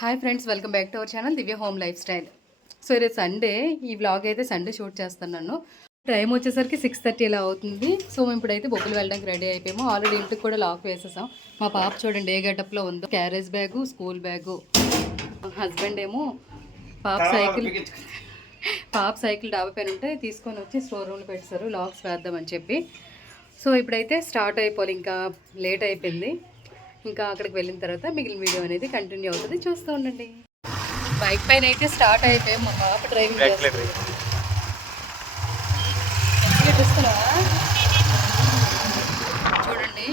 Hi friends, welcome back to our channel Divya home life style. So ఈరోజు Sunday, ఈ vlog అయితే Sunday shoot చేస్తున్నాను. Time వచ్చేసరికి 6:30 ఇలా అవుతుంది. సో మేము ఇప్పుడైతే బొబ్బులు వెళ్ళడానికి రెడీ అయిపోయాము. ఆల్రెడీ ఇంటికి కూడా లాక్ వేసేసాం. మా పాప చూడండి ఏ గెటప్లో ఉందో, carriage bag, school bag. Husband ఏమో పాప సైకిల్ డాబా పైన ఉంటే తీసుకొని వచ్చి స్టోర్ రూమ్లో పెట్టారు లాక్స్ వేద్దామని చెప్పి. సో ఇప్పుడైతే స్టార్ట్ అయిపోవాలి, ఇంకా లేట్ అయిపోయింది. ఇంకా అక్కడికి వెళ్ళిన తర్వాత మిగిలిన వీడియో అనేది కంటిన్యూ అవుతుంది, చూస్తూ ఉండండి. బైక్ పైన అయితే స్టార్ట్ అయిపోయాం. మా పాప డ్రైవింగ్ చేస్తుంది. చూడండి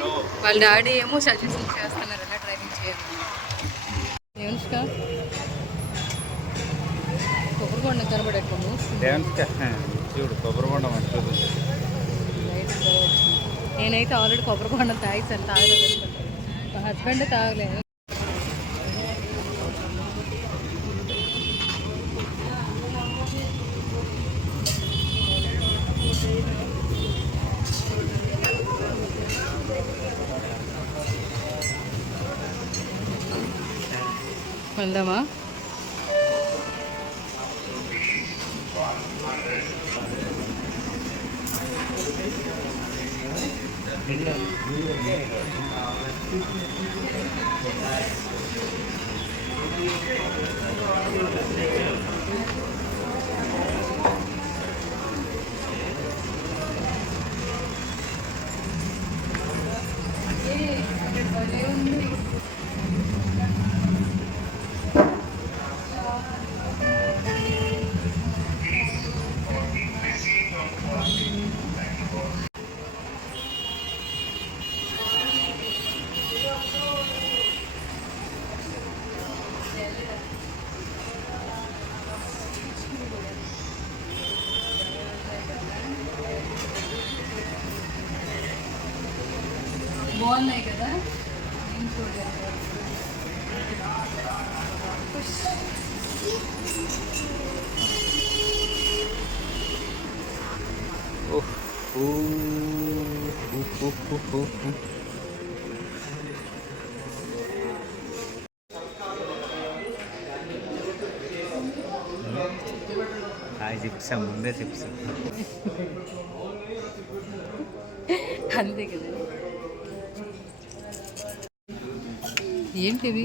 వాళ్ళ డాడీ ఏమో సజెషన్ చేస్తున్నారు ఎలా డ్రైవింగ్ చేయాలి. ఏమనుష్క కొబ్బరికొండ కనబడేట్టు చూడు కొబ్బరికొండ నేనైతే ఆల్రెడీ కొబ్బరికొండ తాగిసాను, తాగలేదు. మా హస్బెండ్ తాగలేదు. వెళ్దామా? బాగున్నాయి కదా. చెప్తాం ముందే చెప్తాం అంతే కదా. ఏంటివి?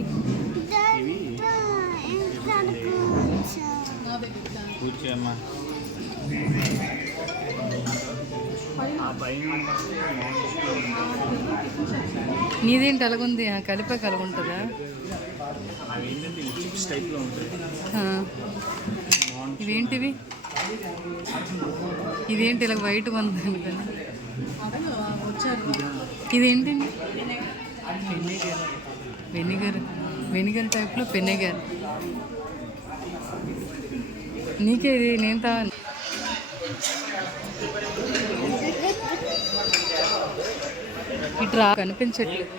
కూర్చోమ్మా. నీదేంటి అలాగుంది? కలిపే కలుగుంటుందా? ఇవేంటివి? ఇదేంటి ఇలా వైట్ ఉంది? ఇదేంటి? వెనిగర్ టైప్లో వెనిగర్. నీకే ఇది నేను ఇట్రా కనిపించట్లేదు.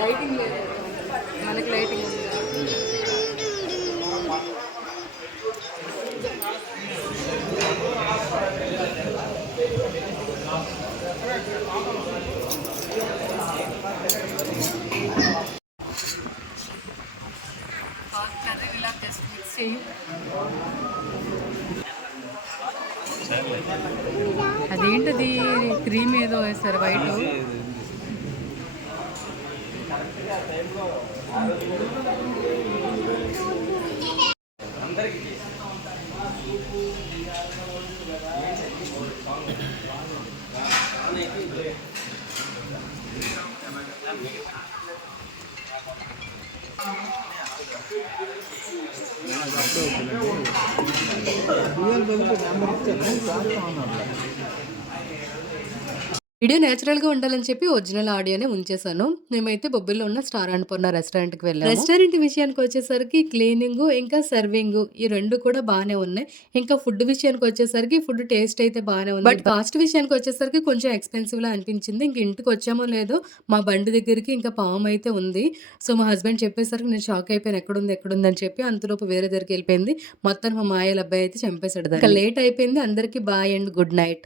లైటింగ్ లేదు, మనకి లైటింగ్ ఉంది. అదేంటది? క్రీమ్ ఏదో వేస్తారు వైట్. వీడియో నేచురల్గా ఉండాలని చెప్పి ఒరిజినల్ ఆడియోనే ఉంచేసాను. మేమైతే బొబ్బిల్లో ఉన్న స్టార్ అన్నపూర్ణ రెస్టారెంట్కి వెళ్ళాము. రెస్టారెంట్ విషయానికి వచ్చేసరికి క్లీనింగ్ ఇంకా సర్వింగ్ ఈ రెండు కూడా బాగానే ఉన్నాయి. ఇంకా ఫుడ్ విషయానికి వచ్చేసరికి ఫుడ్ టేస్ట్ అయితే బాగానే ఉంది. బట్ కాస్ట్ విషయానికి వచ్చేసరికి కొంచెం ఎక్స్పెన్సివ్ లా అనిపించింది. ఇంక ఇంటికి వచ్చామో లేదో మా బండి దగ్గరికి ఇంకా పాము అయితే ఉంది. సో మా హస్బెండ్ చెప్పేసరికి నేను షాక్ అయిపోయాను, ఎక్కడుంది అని చెప్పి. అంతలోపు వేరే దగ్గరికి వెళ్ళిపోయింది. మొత్తం మా మాయల అబ్బాయి అయితే చంపేశాడు. ఇంకా లేట్ అయిపోయింది. అందరికీ బాయ్ అండ్ గుడ్ నైట్.